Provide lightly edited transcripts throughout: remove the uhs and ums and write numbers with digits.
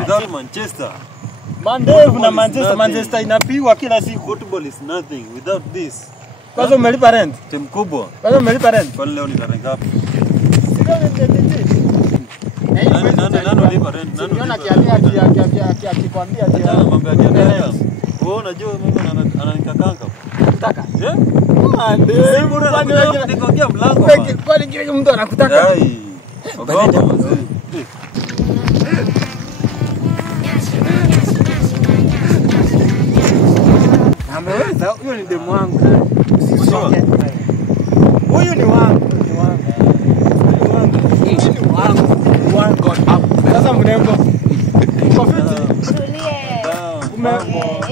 Without Manchester. Mandevu na Manchester inapigwa kila siku. Football is nothing without this. Kwanza umelipa rent? Timu kubwa. Kwanza umelipa rent? Kwa leo ni tarehe ngapi? Nani unalipa rent? Nani unakiambia akikwambia ati mambo ya kiambia. Wewe unajua mama ananikakanga. Unataka? Mandevu bwana nikaongea mlango bwana. Kwani kile mtu anakutaka? Ai. Ogopa mzee. Ameweza, huyo ni demu wangu na huyu ni wangu. Sasa mrembo.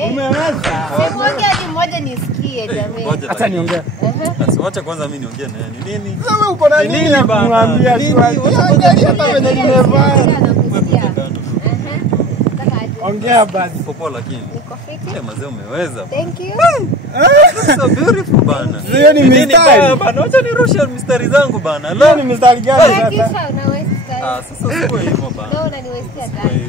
Umeweza. Simuongea hadi mmoja nisikie jamii. Acha niongee. Acha kwanza mimi niongee na yeye. Nini? Wewe uko na nini kumwambia swali? Hata wewe nimevaa. Ongea basi. Popo lakini. Niko fiti. Mazee umeweza. Thank you. So beautiful bana. Hiyo ni mistari bana. Acha nirushe mistari zangu bana. Hiyo ni mistari gani sasa? Kisha una waste time. Sasa sio hivyo bana. Leo unaniwastea time.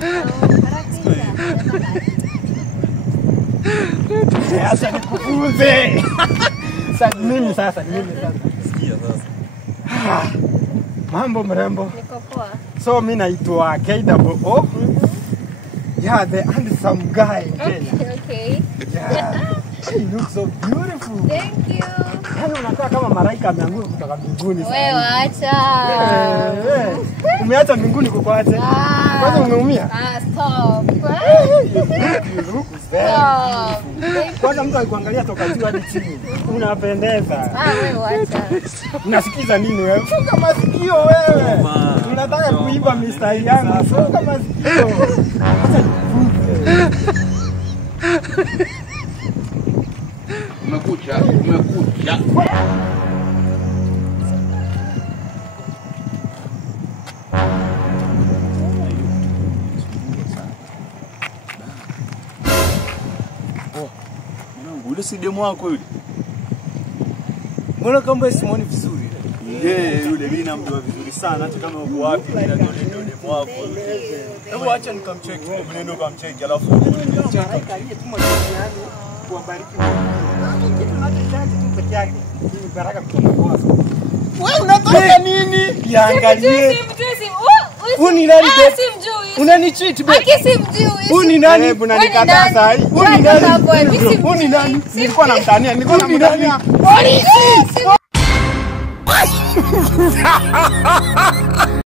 Acha nikufunze. Sasa mimi sasa. Sikia sasa. Mambo mrembo. Niko poa. So mimi naitwa KWO. Yeah, the handsome guy. Okay. Yeah. You look so beautiful. Thank you. Yaani unakaa kama malaika ameanguka kutoka mbinguni sasa. Wewe acha. Umeacha mbinguni kukuacha. Kwanza umeumia? Stop. Stop. Kwanza mtu akikuangalia toka juu hadi chini. Unapendeza. Wewe acha. Unasikiza nini wewe? Funga masikio wewe. Unataka kuiba mistari yangu. Funga masikio. Umekucha. Mwanangu ule si demu wako yule. Mbona kama simuoni vizuri? Yule mimi namjua vizuri sana hata kama uko wapi ndio demu wako. Hebu acha nikamcheki, mnendo kamcheki alafu wewe unataka nini? Kiangalie. Uni nani? Unanicheat bwana. Uni nani? Hebu unanikataa sasa hii. Uni nani? Nilikuwa namtania. Polisi!